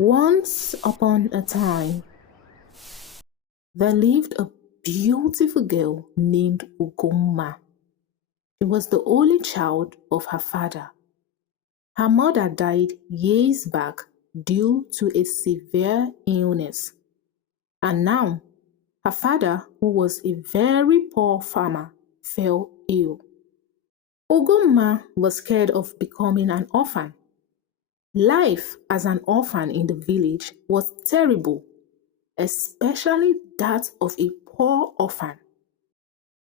Once upon a time, there lived a beautiful girl named Ugomma. She was the only child of her father. Her mother died years back due to a severe illness, and now her father, who was a very poor farmer, fell ill. Ugomma was scared of becoming an orphan. Life as an orphan in the village was terrible, especially that of a poor orphan.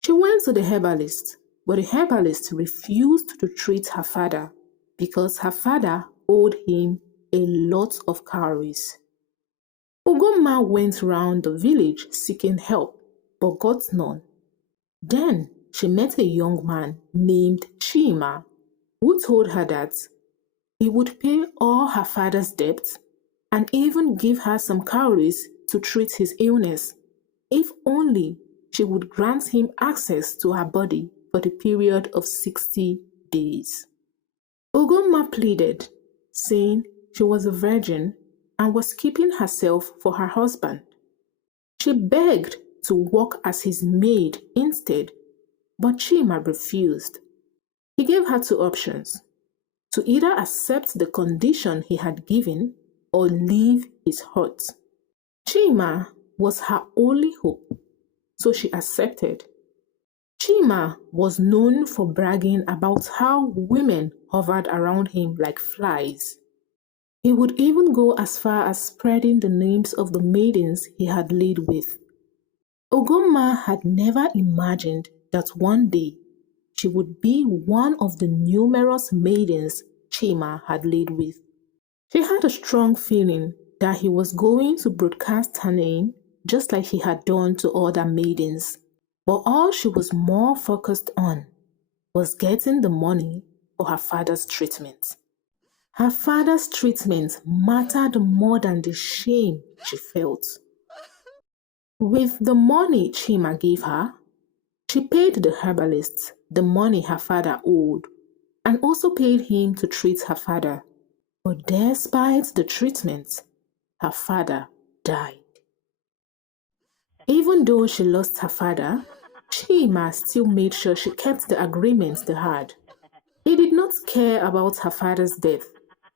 She went to the herbalist, but the herbalist refused to treat her father because her father owed him a lot of cowries. Ugomma went round the village seeking help, but got none. Then she met a young man named Chima, who told her that he would pay all her father's debts and even give her some cowries to treat his illness, if only she would grant him access to her body for the period of 60 days. Ugomma pleaded, saying she was a virgin and was keeping herself for her husband. She begged to work as his maid instead, but Chima refused. He gave her two options: to either accept the condition he had given or leave his hut. Chima was her only hope, so she accepted. Chima was known for bragging about how women hovered around him like flies. He would even go as far as spreading the names of the maidens he had laid with. Ugomma had never imagined that one day she would be one of the numerous maidens Chima had laid with. She had a strong feeling that he was going to broadcast her name just like he had done to other maidens, but all she was more focused on was getting the money for her father's treatment. Her father's treatment mattered more than the shame she felt. With the money Chima gave her, she paid the herbalist the money her father owed and also paid him to treat her father. But despite the treatment, her father died. Even though she lost her father, Chima still made sure she kept the agreements they had. He did not care about her father's death.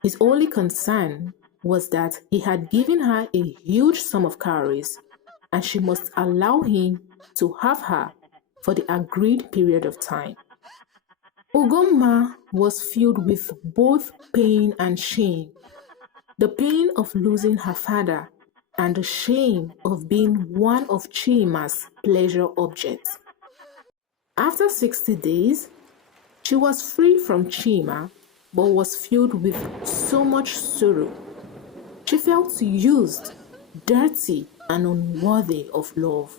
His only concern was that he had given her a huge sum of cowries, and she must allow him to have her for the agreed period of time. Ugomma was filled with both pain and shame. The pain of losing her father and the shame of being one of Chima's pleasure objects. After 60 days, she was free from Chima, but was filled with so much sorrow. She felt used, dirty, and unworthy of love.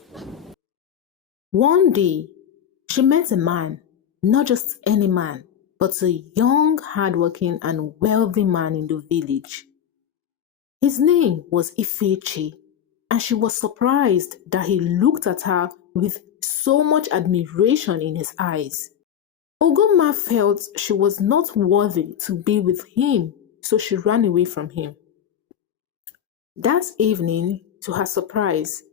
One day, she met a man, not just any man, but a young, hardworking, and wealthy man in the village. His name was Ifechi, and she was surprised that he looked at her with so much admiration in his eyes. Ugomma felt she was not worthy to be with him, so she ran away from him. That evening, to her surprise,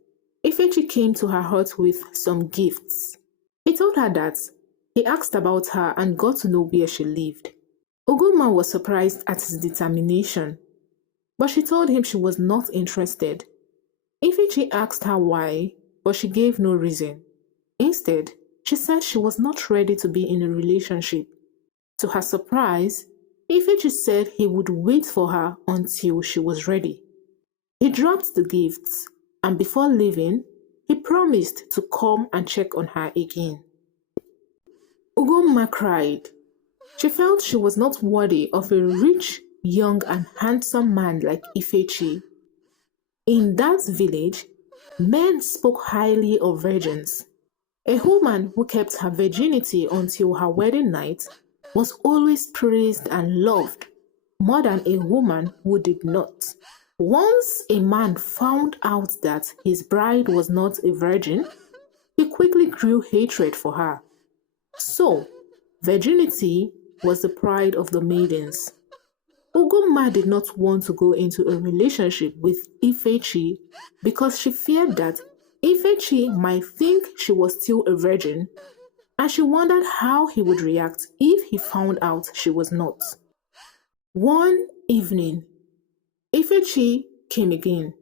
Ifechi came to her hut with some gifts. He told her that he asked about her and got to know where she lived. Ugomma was surprised at his determination, but she told him she was not interested. Ifechi asked her why, but she gave no reason. Instead, she said she was not ready to be in a relationship. To her surprise, Ifechi said he would wait for her until she was ready. He dropped the gifts, and before leaving, he promised to come and check on her again. Ugomma cried. She felt she was not worthy of a rich, young, and handsome man like Ifechi. In that village, men spoke highly of virgins. A woman who kept her virginity until her wedding night was always praised and loved. more than a woman who did not. Once a man found out that his bride was not a virgin, he quickly grew hatred for her. So, virginity was the pride of the maidens. Ugomma did not want to go into a relationship with Ifechi because she feared that Ifechi might think she was still a virgin, and she wondered how he would react if he found out she was not. One evening, Ifechi came again,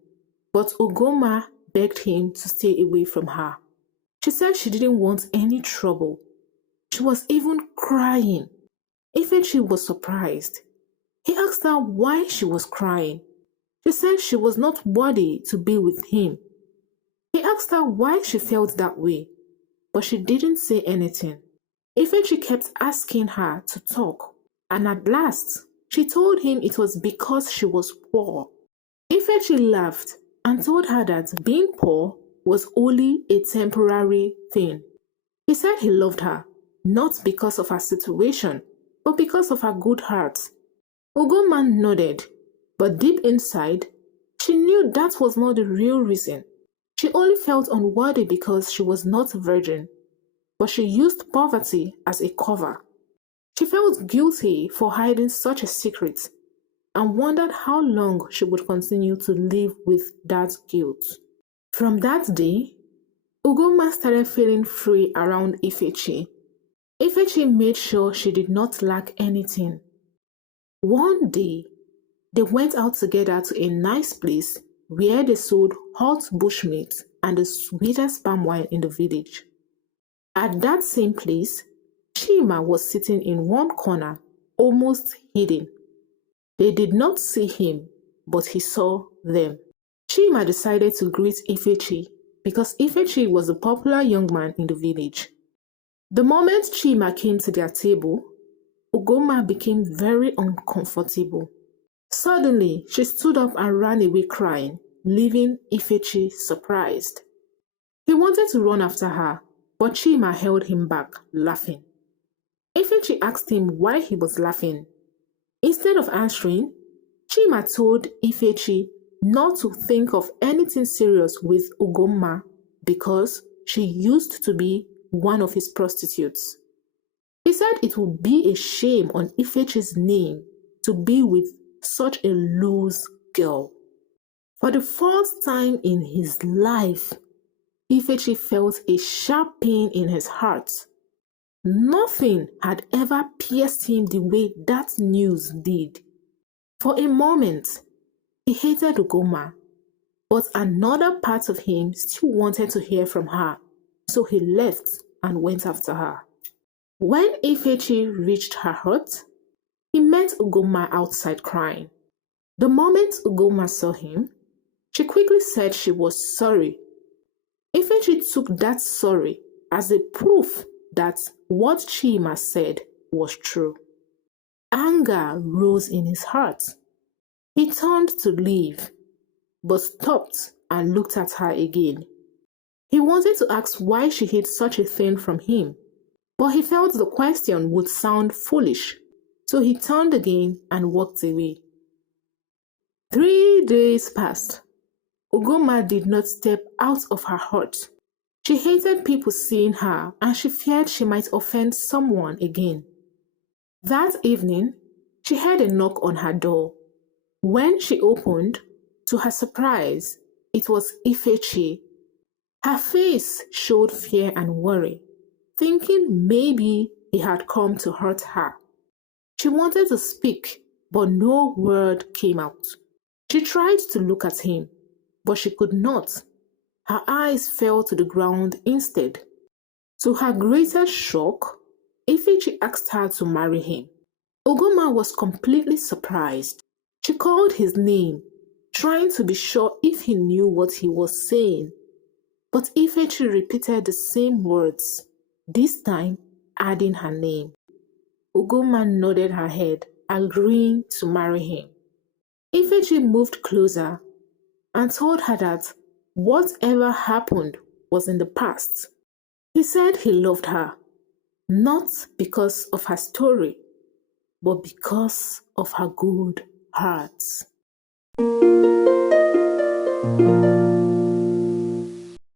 but Ugomma begged him to stay away from her. She said she didn't want any trouble. She was even crying. Ifechi was surprised. He asked her why she was crying. She said she was not worthy to be with him. He asked her why she felt that way, but she didn't say anything. Ifechi kept asking her to talk, and at last, she told him it was because she was poor. Ifechi laughed and told her that being poor was only a temporary thing. He said he loved her, not because of her situation, but because of her good heart. Ugomma nodded, but deep inside, she knew that was not the real reason. She only felt unworthy because she was not a virgin, but she used poverty as a cover. She felt guilty for hiding such a secret and wondered how long she would continue to live with that guilt. From that day, Ugomma started feeling free around Ifechi. Ifechi made sure she did not lack anything. One day, they went out together to a nice place where they sold hot bushmeat and the sweetest palm wine in the village. At that same place, Chima was sitting in one corner, almost hidden. They did not see him, but he saw them. Chima decided to greet Ifechi because Ifechi was a popular young man in the village. The moment Chima came to their table, Ugomma became very uncomfortable. Suddenly, she stood up and ran away crying, leaving Ifechi surprised. He wanted to run after her, but Chima held him back, laughing. Ifechi asked him why he was laughing. Instead of answering, Chima told Ifechi not to think of anything serious with Ugomma because she used to be one of his prostitutes. He said it would be a shame on Ifechi's name to be with such a loose girl. For the first time in his life, Ifechi felt a sharp pain in his heart. Nothing had ever pierced him the way that news did. For a moment, he hated Ugomma, but another part of him still wanted to hear from her, so he left and went after her. When Ifechi reached her hut, he met Ugomma outside crying. The moment Ugomma saw him, she quickly said she was sorry. Ifechi took that sorry as a proof that what Chima said was true. Anger rose in his heart. He turned to leave, but stopped and looked at her again. He wanted to ask why she hid such a thing from him, but he felt the question would sound foolish, so he turned again and walked away. 3 days passed. Ugomma did not step out of her hut. She hated people seeing her and she feared she might offend someone again. That evening, she heard a knock on her door. When she opened, to her surprise, it was Ifechi. Her face showed fear and worry, thinking maybe he had come to hurt her. She wanted to speak, but no word came out. She tried to look at him, but she could not. Her eyes fell to the ground instead. To her greatest shock, Ifechi asked her to marry him. Ugomma was completely surprised. She called his name, trying to be sure if he knew what he was saying. But Ifechi repeated the same words, this time adding her name. Ugomma nodded her head, agreeing to marry him. Ifechi moved closer and told her that whatever happened was in the past. He said he loved her, not because of her story, but because of her good heart.